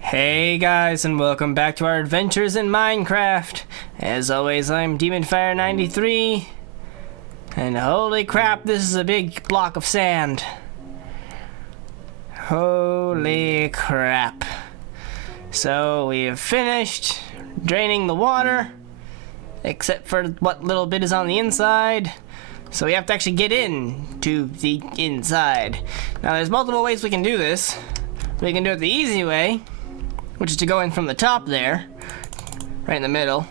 Hey guys, and welcome back to our adventures in Minecraft. As always, I'm DemonFire93, and holy crap, this is a big block of sand. Holy crap. So we have finished draining the water, except for what little bit is on the inside. So we have to actually get in to the inside. Now there's multiple ways we can do this. We can do it the easy way, which is to go in from the top there, right in the middle,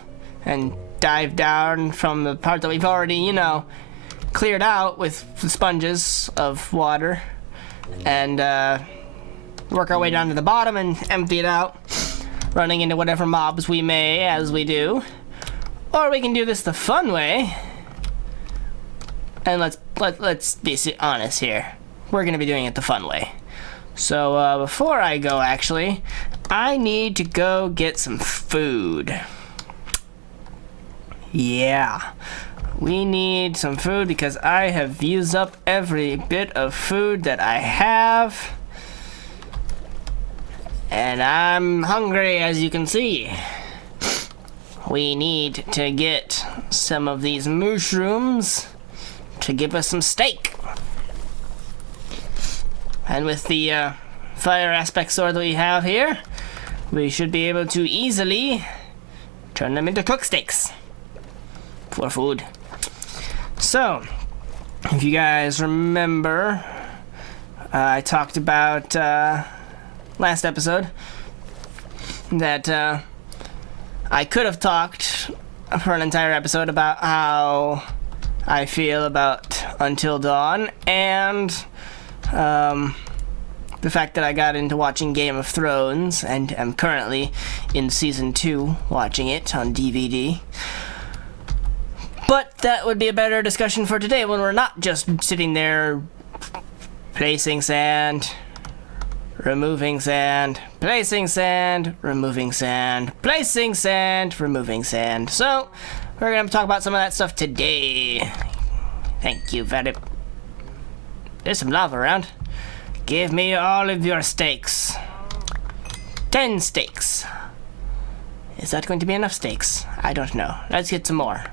and dive down from the part that we've already, cleared out with the sponges of water, and work our way down to the bottom and empty it out, running into whatever mobs we may as we do. Or we can do this the fun way, and let's be honest here. We're gonna be doing it the fun way. So before I go, actually, I need to go get some food. Yeah, we need some food because I have used up every bit of food that I have. And I'm hungry, as you can see. We need to get some of these mushrooms to give us some steak. And with the fire aspect sword that we have here, we should be able to easily turn them into cooked steaks for food. So, if you guys remember, I talked about last episode that I could have talked for an entire episode about how I feel about Until Dawn and the fact that I got into watching Game of Thrones and am currently in season 2 watching it on DVD. But that would be a better discussion for today when we're not just sitting there placing sand, removing sand, placing sand, removing sand, placing sand, removing sand. So, we're gonna talk about some of that stuff today. Thank you very much. There's some lava around. Give me all of your steaks. 10 steaks. Is that going to be enough steaks? I don't know. Let's get some more.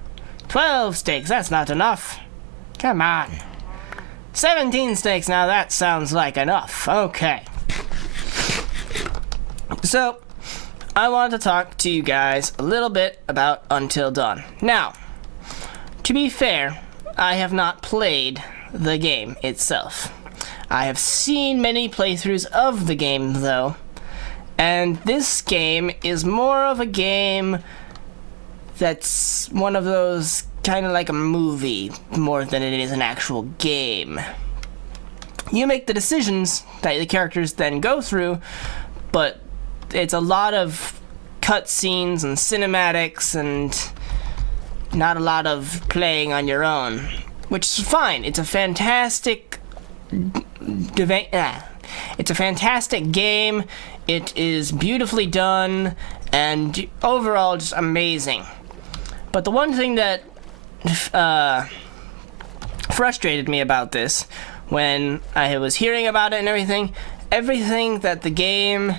12 steaks. That's not enough. Come on. 17 steaks. Now that sounds like enough. Okay. So, I want to talk to you guys a little bit about Until Dawn. Now, to be fair, I have not played the game itself. I have seen many playthroughs of the game, though, and this game is more of a game that's one of those kind of like a movie more than it is an actual game. You make the decisions that the characters then go through, but it's a lot of cutscenes and cinematics and not a lot of playing on your own, which is fine. It's a fantastic it's a fantastic game. It is beautifully done and overall just amazing. But the one thing that frustrated me about this when I was hearing about it and everything that the game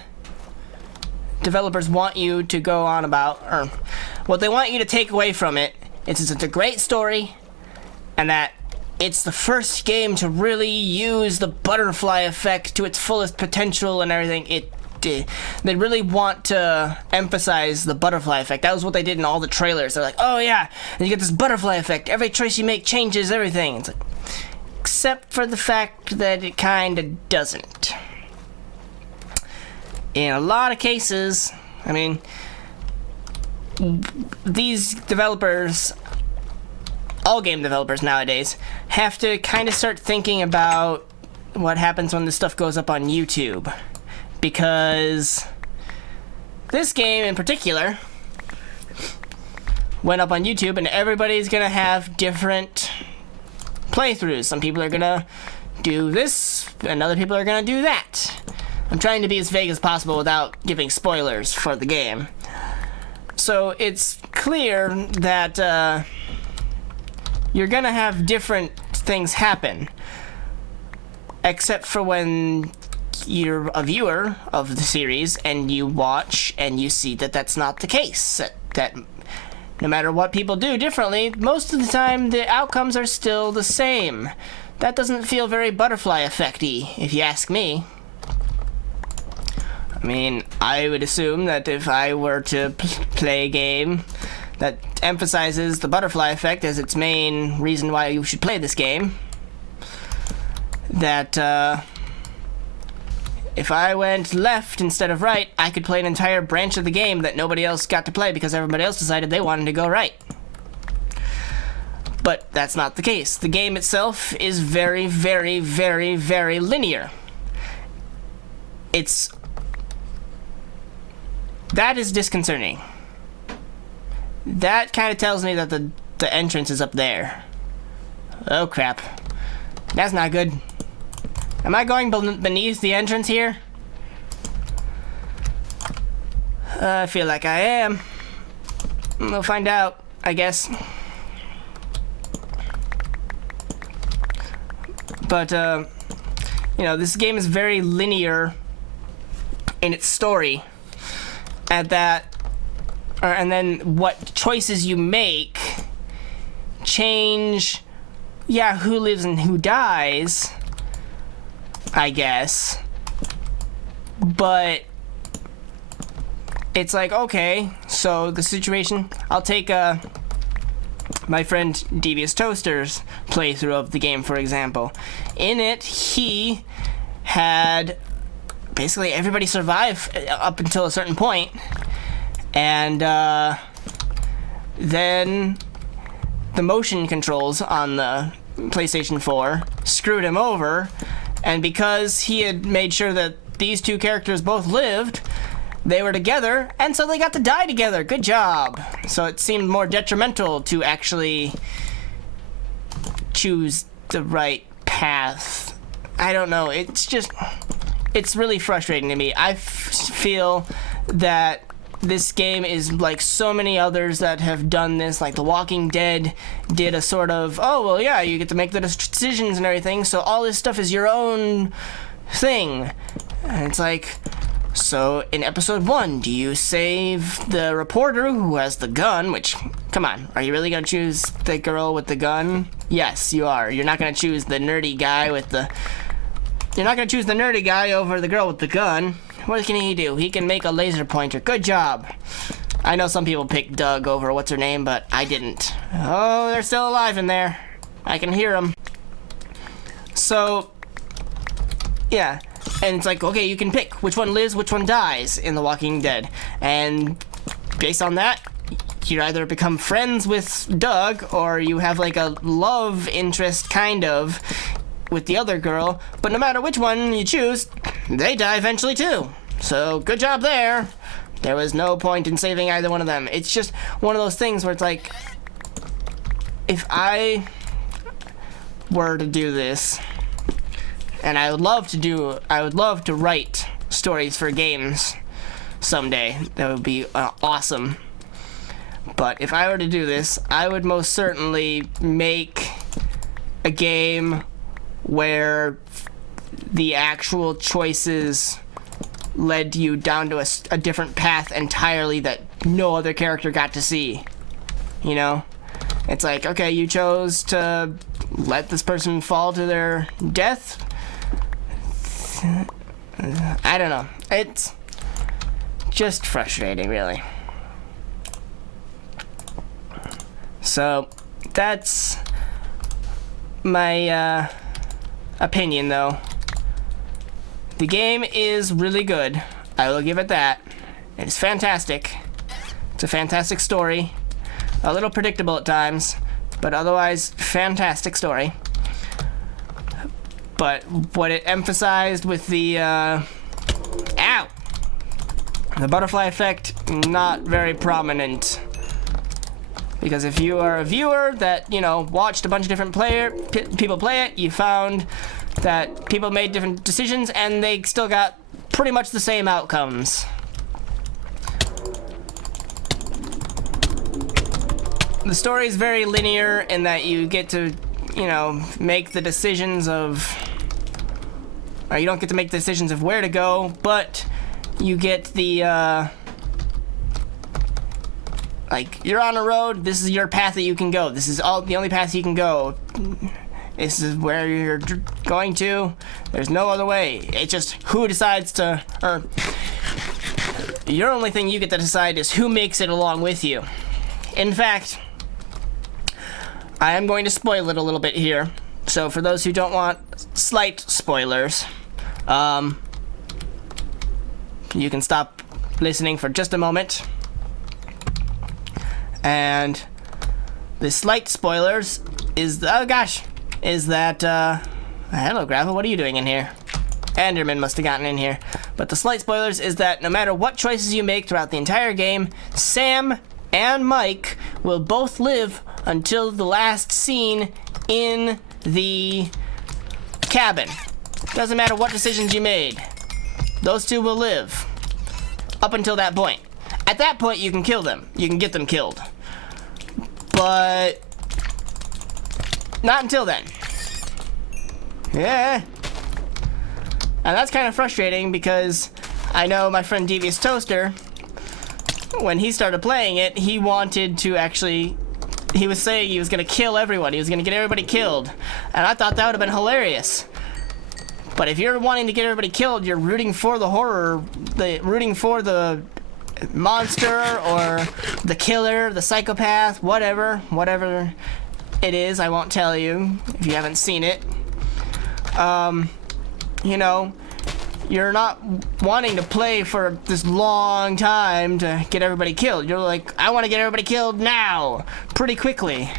developers want you to go on about, or what they want you to take away from it, is it's a great story and that it's the first game to really use the butterfly effect to its fullest potential and everything. They really want to emphasize the butterfly effect. That was what they did in all the trailers. They're like, oh yeah, and you get this butterfly effect. Every choice you make changes everything. It's like, except for the fact that it kind of doesn't. In a lot of cases, these developers, all game developers nowadays, have to kind of start thinking about what happens when this stuff goes up on YouTube. Because this game in particular went up on YouTube and everybody's gonna have different playthroughs. Some people are gonna do this and other people are gonna do that. I'm trying to be as vague as possible without giving spoilers for the game. So it's clear that you're gonna have different things happen, except for when you're a viewer of the series and you watch and you see that that's not the case. That no matter what people do differently, most of the time the outcomes are still the same. That doesn't feel very butterfly effect-y, if you ask me. I mean, I would assume that if I were to play a game that emphasizes the butterfly effect as its main reason why you should play this game, that if I went left instead of right, I could play an entire branch of the game that nobody else got to play because everybody else decided they wanted to go right. But that's not the case. The game itself is very, very, very, very linear. That is disconcerting. That kind of tells me that the entrance is up there. Oh crap. That's not good. Am I going beneath the entrance here? I feel like I am. We'll find out, I guess. But, you know, this game is very linear in its story. And then what choices you make change, yeah, who lives and who dies, I guess. But it's like, okay, so the situation, I'll take my friend Devious Toaster's playthrough of the game, for example. In it, he had basically everybody survive up until a certain point, and then the motion controls on the PlayStation 4 screwed him over, and because he had made sure that these two characters both lived, they were together, and so they got to die together. Good job. So it seemed more detrimental to actually choose the right path. I don't know. It's really frustrating to me. I feel that this game is like so many others that have done this, like The Walking Dead did a sort of, oh, well, yeah, you get to make the decisions and everything, so all this stuff is your own thing. And it's like, so in episode 1, do you save the reporter who has the gun, which, come on, are you really going to choose the girl with the gun? Yes, you are. You're not going to choose the nerdy guy with the... You're not going to choose the nerdy guy over the girl with the gun. What can he do? He can make a laser pointer. Good job. I know some people pick Doug over what's her name, but I didn't. Oh, they're still alive in there. I can hear them. So, yeah. And it's like, okay, you can pick which one lives, which one dies in The Walking Dead. And based on that, you either become friends with Doug, or you have like a love interest, kind of, with the other girl. But no matter which one you choose, they die eventually too. So good job there. There was no point in saving either one of them. It's just one of those things where it's like, if I were to do this, and I would love to write stories for games someday. That would be awesome. But if I were to do this, I would most certainly make a game where the actual choices led you down to a different path entirely that no other character got to see. You know? It's like, okay, you chose to let this person fall to their death. I don't know. It's just frustrating, really. So, that's my opinion, though. The game is really good. I will give it that. It's fantastic. It's a fantastic story. A little predictable at times, but otherwise, fantastic story. But what it emphasized with the, ow! The butterfly effect, not very prominent. Because if you are a viewer that, you know, watched a bunch of different people play it, you found that people made different decisions and they still got pretty much the same outcomes. The story is very linear in that you get to, you know, make the decisions of or you don't get to make decisions of where to go, but you get the, like, you're on a road, this is your path that you can go. This is the only path you can go. This is where you're going to. There's no other way. It's just who decides to, or your only thing you get to decide is who makes it along with you. In fact, I am going to spoil it a little bit here. So for those who don't want slight spoilers, you can stop listening for just a moment. And the slight spoilers is, oh gosh, is that, hello Gravel, what are you doing in here? Enderman must have gotten in here. But the slight spoilers is that no matter what choices you make throughout the entire game, Sam and Mike will both live until the last scene in the cabin. Doesn't matter what decisions you made. Those two will live up until that point. At that point, you can kill them. You can get them killed. But not until then. Yeah. And that's kind of frustrating because I know my friend Devious Toaster, when he started playing it, he wanted to actually, he was saying he was going to kill everyone. He was going to get everybody killed. And I thought that would have been hilarious. But if you're wanting to get everybody killed, you're rooting for the horror, rooting for the monster or the killer, the psychopath, whatever it is. I won't tell you if you haven't seen it. You know, you're not wanting to play for this long time to get everybody killed. You're like, I want to get everybody killed now, pretty quickly.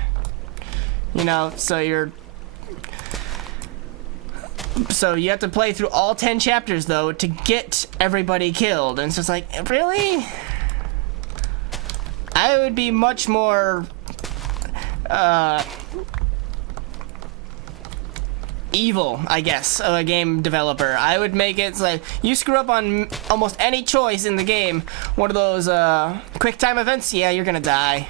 You know, so you have to play through all 10 chapters, though, to get everybody killed. And it's just like, really? I would be much more, evil, I guess, of a game developer. I would make it like, you screw up on almost any choice in the game, one of those, quick time events, yeah, you're gonna die.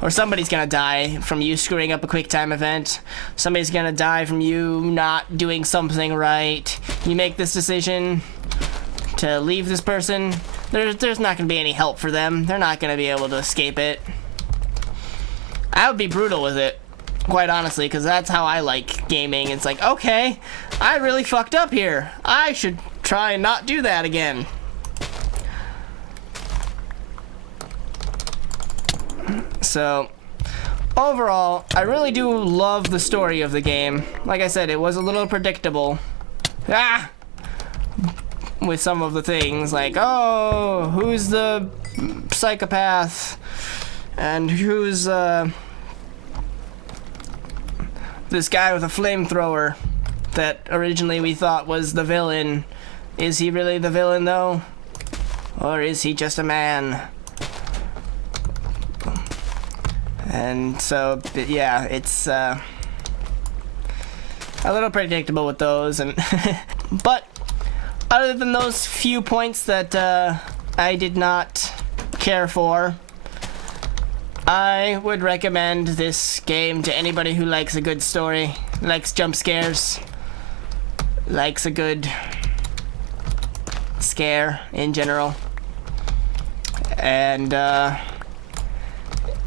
Or somebody's gonna die from you screwing up a quick time event. Somebody's gonna die from you not doing something right. You make this decision to leave this person. There's not gonna be any help for them. They're not gonna be able to escape it. I would be brutal with it, quite honestly, because that's how I like gaming. It's like, okay, I really fucked up here. I should try and not do that again. So, overall, I really do love the story of the game. Like I said, it was a little predictable. With some of the things, like, oh, who's the psychopath? And who's, this guy with a flamethrower that originally we thought was the villain. Is he really the villain, though? Or is he just a man? And so, yeah, it's a little predictable with those, and but other than those few points that I did not care for, I would recommend this game to anybody who likes a good story, likes jump scares, likes a good scare in general, and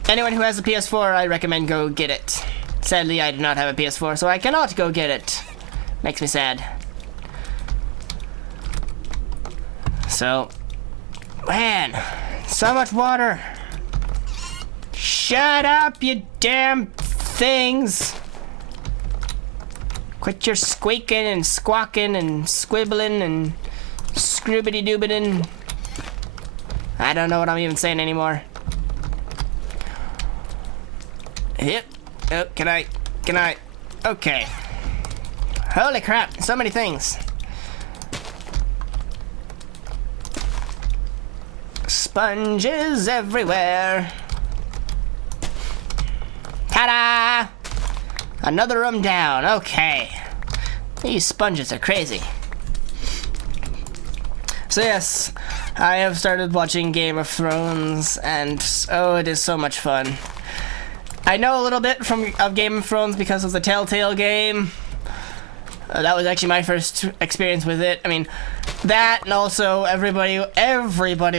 anyone who has a PS4, I recommend go get it. Sadly, I do not have a PS4, so I cannot go get it. Makes me sad. So, man, so much water. Shut up, you damn things. Quit your squeaking and squawking and squibbling and scroobity-doobiting. I don't know what I'm even saying anymore. Yep. Oh, can I? Okay. Holy crap, so many things. Sponges everywhere. Ta-da! Another room down, okay. These sponges are crazy. So yes, I have started watching Game of Thrones, and oh, it is so much fun. I know a little bit of Game of Thrones because of the Telltale game. That was actually my first experience with it. I mean, that, and also everybody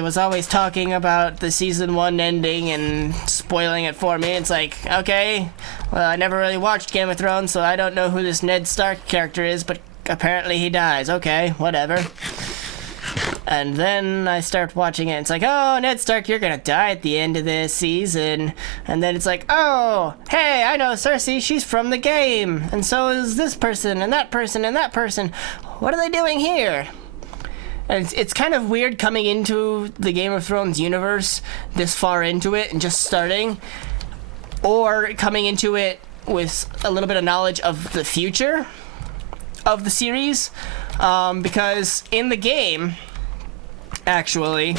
was always talking about the season 1 ending and spoiling it for me. It's like, okay, well, I never really watched Game of Thrones, so I don't know who this Ned Stark character is, but apparently he dies. Okay, whatever. And then I start watching it, and it's like, oh, Ned Stark, you're gonna die at the end of this season. And then it's like, oh, hey, I know Cersei, she's from the game. And so is this person, and that person, and that person. What are they doing here? And it's kind of weird coming into the Game of Thrones universe this far into it and just starting. Or coming into it with a little bit of knowledge of the future of the series. Because in the game, actually,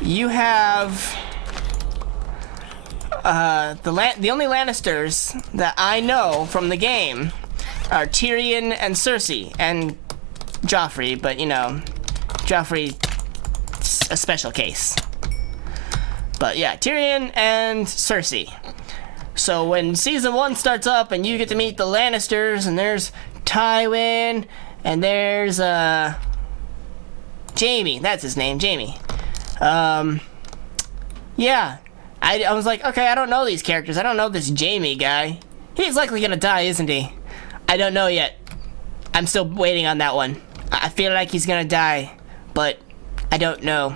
you have the only Lannisters that I know from the game are Tyrion and Cersei and Joffrey, but you know, Joffrey's a special case. But yeah, Tyrion and Cersei. So when season 1 starts up and you get to meet the Lannisters, and there's Tywin, and there's Jaime, that's his name, Jaime. Yeah, I was like, okay, I don't know these characters. I don't know this Jaime guy. He's likely gonna die, isn't he? I don't know yet. I'm still waiting on that one. I feel like he's gonna die, but I don't know.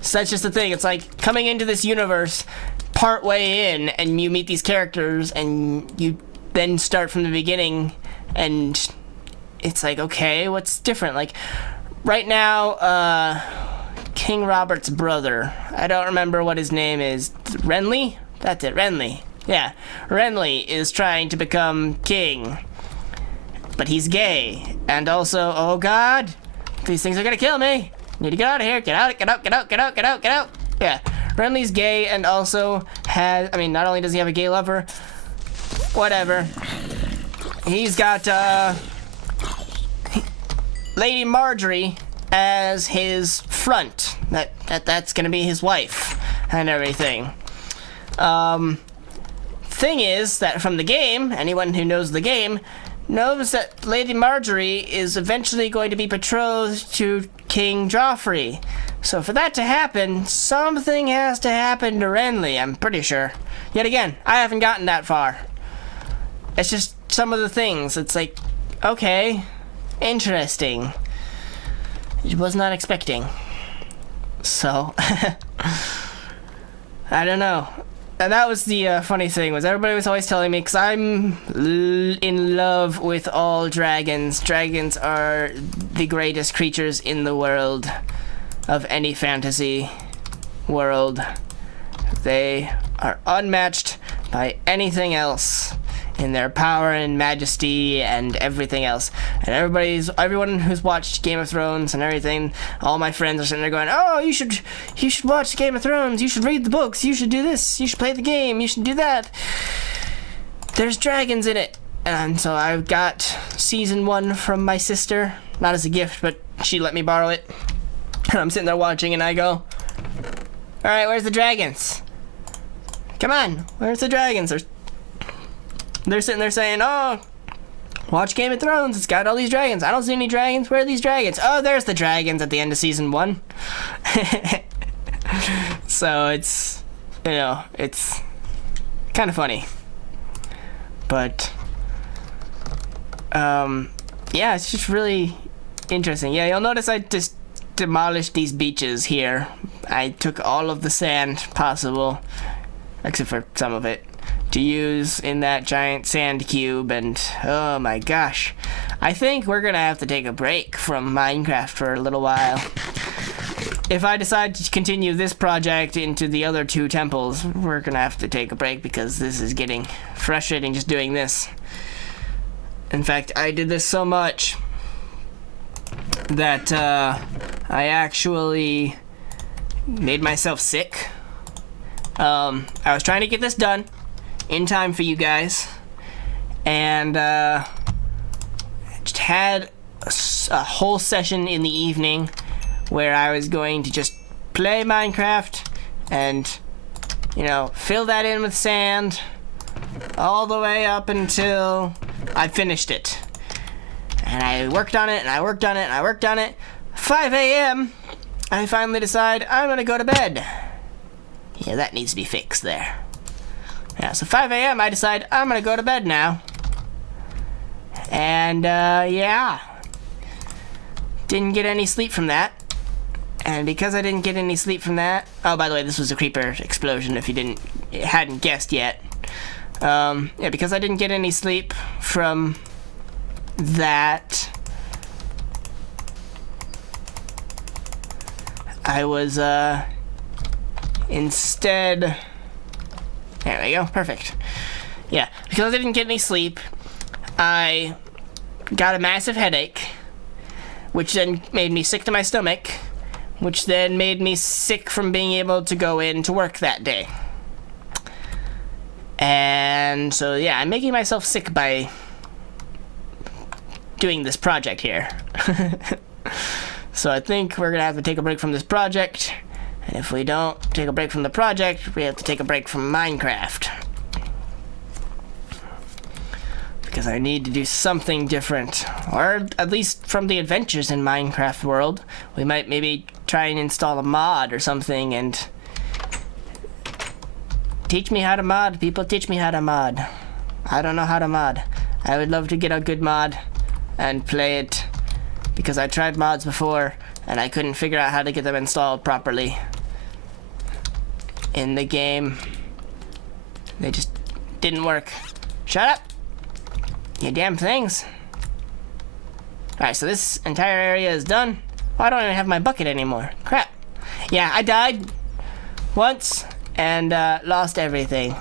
So that's just the thing. It's like coming into this universe part way in, and you meet these characters, and you then start from the beginning, and it's like, okay, what's different? Like, right now, King Robert's brother, I don't remember what his name is. Renly? That's it, Renly. Yeah, Renly is trying to become king, but he's gay, and also, oh god, these things are gonna kill me. Need to get out of here. Get out, get out, get out, get out, get out, get out. Yeah, Renly's gay, and also has, I mean, not only does he have a gay lover, whatever, he's got, Lady Marjorie as his front. That's gonna be his wife and everything. Thing is that from the game, anyone who knows the game knows that Lady Marjorie is eventually going to be betrothed to King Joffrey. So for that to happen, something has to happen to Renly, I'm pretty sure. Yet again, I haven't gotten that far. It's just some of the things. It's like, okay, interesting. I was not expecting. So, I don't know. And that was the funny thing, was everybody was always telling me, because I'm in love with all dragons. Dragons are the greatest creatures in the world, of any fantasy world. They are unmatched by anything else in their power and majesty and everything else. And everyone who's watched Game of Thrones and everything, all my friends are sitting there going, oh, you should watch Game of Thrones, you should read the books, you should do this, you should play the game, you should do that. There's dragons in it. And so I got season 1 from my sister, not as a gift, but she let me borrow it. And I'm sitting there watching, and I go, alright, where's the dragons? Come on, where's the dragons? They're sitting there saying, oh, watch Game of Thrones, it's got all these dragons. I don't see any dragons. Where are these dragons? Oh, there's the dragons at the end of season 1. So it's, you know, it's kind of funny. But, yeah, it's just really interesting. Yeah, you'll notice I just demolished these beaches here. I took all of the sand possible, except for some of it, to use in that giant sand cube, and oh my gosh, I think we're gonna have to take a break from Minecraft for a little while. If I decide to continue this project into the other 2 temples, we're gonna have to take a break, because this is getting frustrating just doing this. In fact, I did this so much that I actually made myself sick. I was trying to get this done in time for you guys, and just had a whole session in the evening where I was going to just play Minecraft and, you know, fill that in with sand all the way up until I finished it. And I worked on it, and I worked on it, and I worked on it. 5 a.m., I finally decide I'm gonna go to bed. Yeah, that needs to be fixed there. Yeah, so 5 a.m. I decide I'm gonna go to bed now. And, yeah. Didn't get any sleep from that. And because I didn't get any sleep from that... Oh, by the way, this was a creeper explosion if you hadn't guessed yet. Yeah, because I didn't get any sleep from that, I was, instead... There we go, perfect. Yeah, because I didn't get any sleep, I got a massive headache, which then made me sick to my stomach, which then made me sick from being able to go in to work that day. And so, yeah, I'm making myself sick by doing this project here. So I think we're gonna have to take a break from this project. And if we don't take a break from the project, we have to take a break from Minecraft. Because I need to do something different. Or at least from the adventures in Minecraft world. We might maybe try and install a mod or something and... Teach me how to mod, people, teach me how to mod. I don't know how to mod. I would love to get a good mod and play it. Because I tried mods before and I couldn't figure out how to get them installed properly in the game. They just didn't work. Shut up! You damn things. Alright, so this entire area is done. Oh, I don't even have my bucket anymore. Crap. Yeah, I died once and lost everything.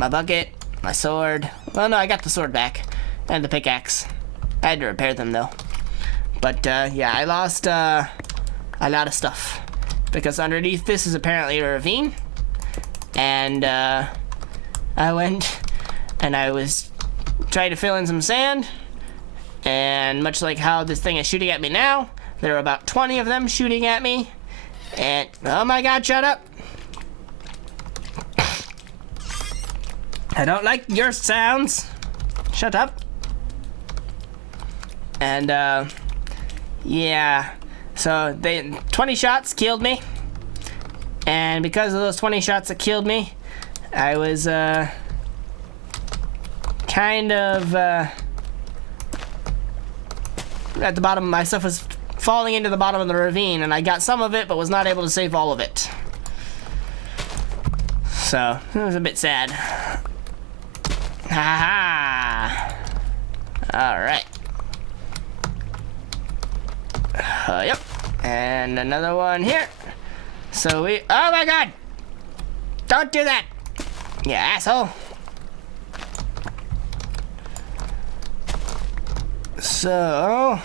My bucket, my sword. Well, no, I got the sword back. And the pickaxe. I had to repair them, though. But, yeah, I lost a lot of stuff. Because underneath this is apparently a ravine. And, I went and I was trying to fill in some sand. And much like how this thing is shooting at me now, there are about 20 of them shooting at me. And, oh my god, shut up! I don't like your sounds! Shut up! And, yeah. So, 20 shots killed me. And because of those 20 shots that killed me, I was, kind of, at the bottom, my stuff was falling into the bottom of the ravine, and I got some of it, but was not able to save all of it. So, it was a bit sad. Ha ha! Alright. Yep. And another one here. So we... Oh my god! Don't do that! You asshole! So...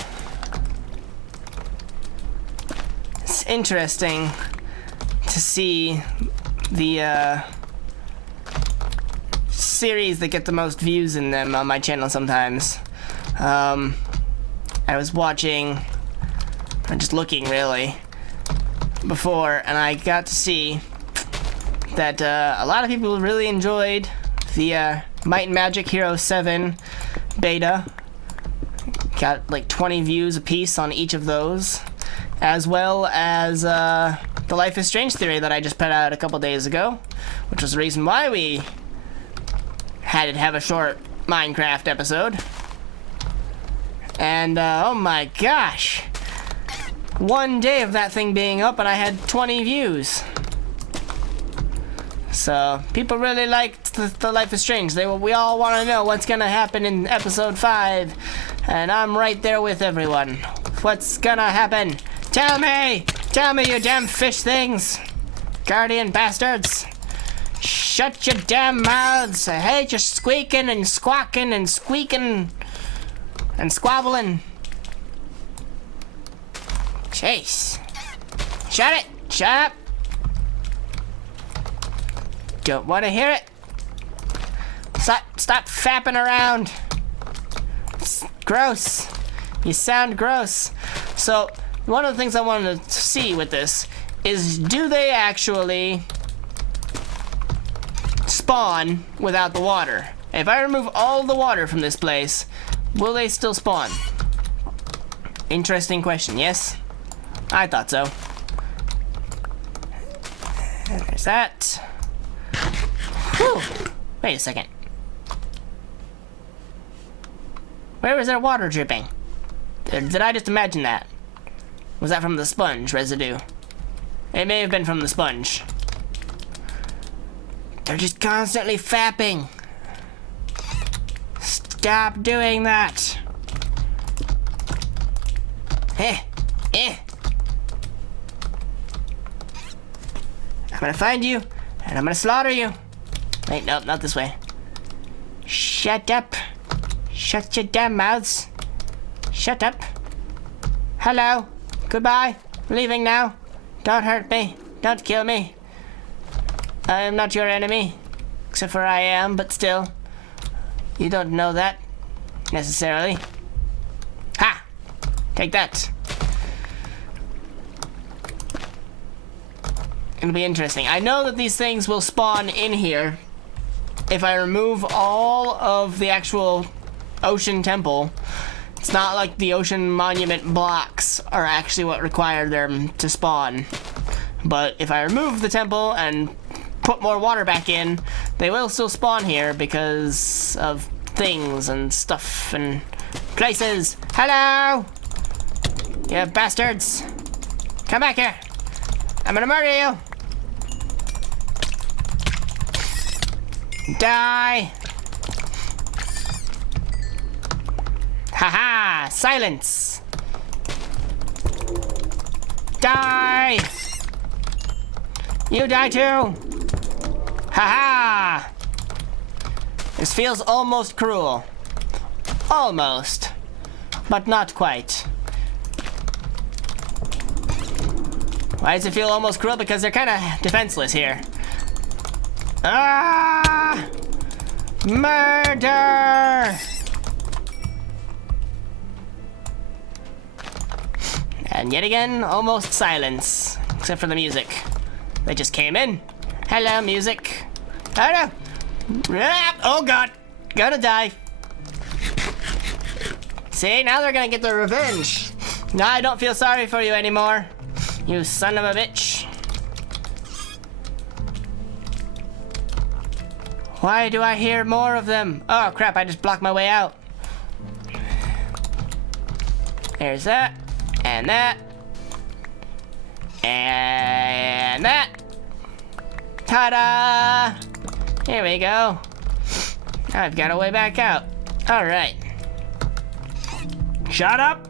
It's interesting to see the, series that get the most views in them on my channel sometimes. I was watching... or just looking, really, before, and I got to see that a lot of people really enjoyed the Might and Magic Hero 7 beta. Got like 20 views a piece on each of those, as well as the Life is Strange theory that I just put out a couple days ago, which was the reason why we had to have a short Minecraft episode. And oh my gosh, one day of that thing being up and I had 20 views. So people really liked the Life is Strange. We all want to know what's gonna happen in episode 5, and I'm right there with everyone. What's gonna happen? Tell me, you damn fish things, guardian bastards. Shut your damn mouths. I hate your squeaking and squawking and squeaking and squabbling. Chase. Shut it. Shut up. Don't want to hear it. Stop fapping around. It's gross. You sound gross. So, one of the things I wanted to see with this is, do they actually spawn without the water? If I remove all the water from this place, Will they still spawn? Interesting question, yes? I thought so. And there's that. Whew. Wait a second. Where was there water dripping? Did I just imagine that? Was that from the sponge residue? It may have been from the sponge. They're just constantly fapping. Stop doing that. I'm gonna find you, and I'm gonna slaughter you. Wait, nope, not this way. Shut up. Shut your damn mouths. Shut up. Hello. Goodbye. Leaving now. Don't hurt me. Don't kill me. I am not your enemy. Except for I am, but still. You don't know that. Necessarily. Ha! Take that. It'll be interesting. I know that these things will spawn in here if I remove all of the actual ocean temple. It's not like the ocean monument blocks are actually what require them to spawn. But if I remove the temple and put more water back in, they will still spawn here because of things and stuff and places. Hello! You bastards! Come back here! I'm gonna murder you! Die! Haha! Silence! Die! You die too! Haha! This feels almost cruel. Almost. But not quite. Why does it feel almost cruel? Because they're kind of defenseless here. Ah! Murder! And yet again, almost silence. Except for the music. They just came in. Hello, music. Oh no! Oh god! Gonna die. See, now they're gonna get their revenge. Now I don't feel sorry for you anymore. You son of a bitch. Why do I hear more of them? Oh crap, I just blocked my way out. There's that. And that. And that. Ta-da! Here we go. Now I've got a way back out. Alright. Shut up!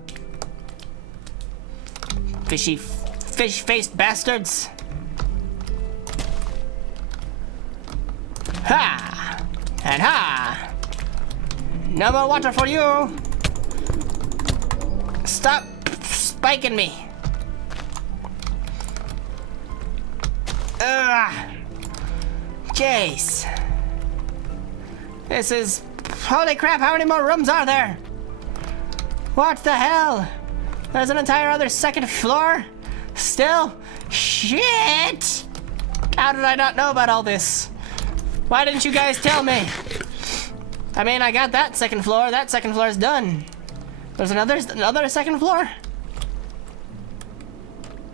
Fish-faced bastards. Ha! And ha! No more water for you! Stop spiking me! Ugh! Jeez. This is... Holy crap, how many more rooms are there? What the hell? There's an entire other second floor? Still? Shit! How did I not know about all this? Why didn't you guys tell me? I mean, I got that second floor. That second floor is done. There's another second floor?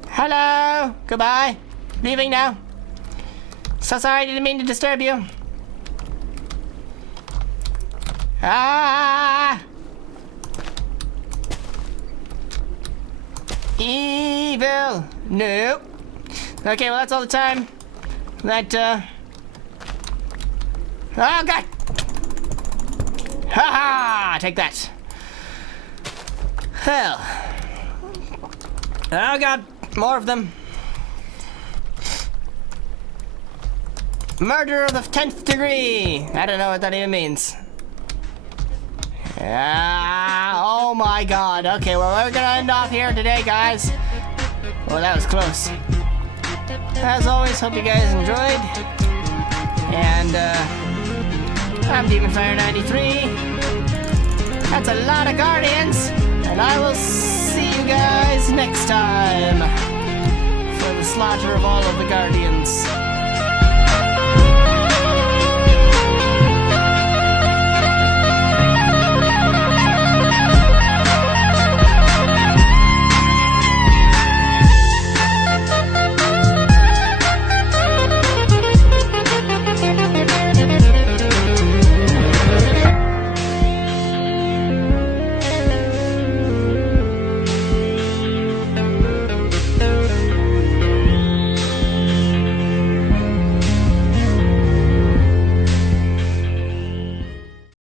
Hello? Goodbye. Leaving now. So sorry, didn't mean to disturb you. Ah! Evil! Nope. Okay, well that's all the time that, Oh god! Ha-ha! Take that. Hell. Oh god, more of them. Murder of the 10th degree! I don't know what that even means. Oh my god. Okay, well we're gonna end off here today, guys. Well, that was close. As always, hope you guys enjoyed. And, I'm DemonFire93. That's a lot of Guardians. And I will see you guys next time for the slaughter of all of the Guardians.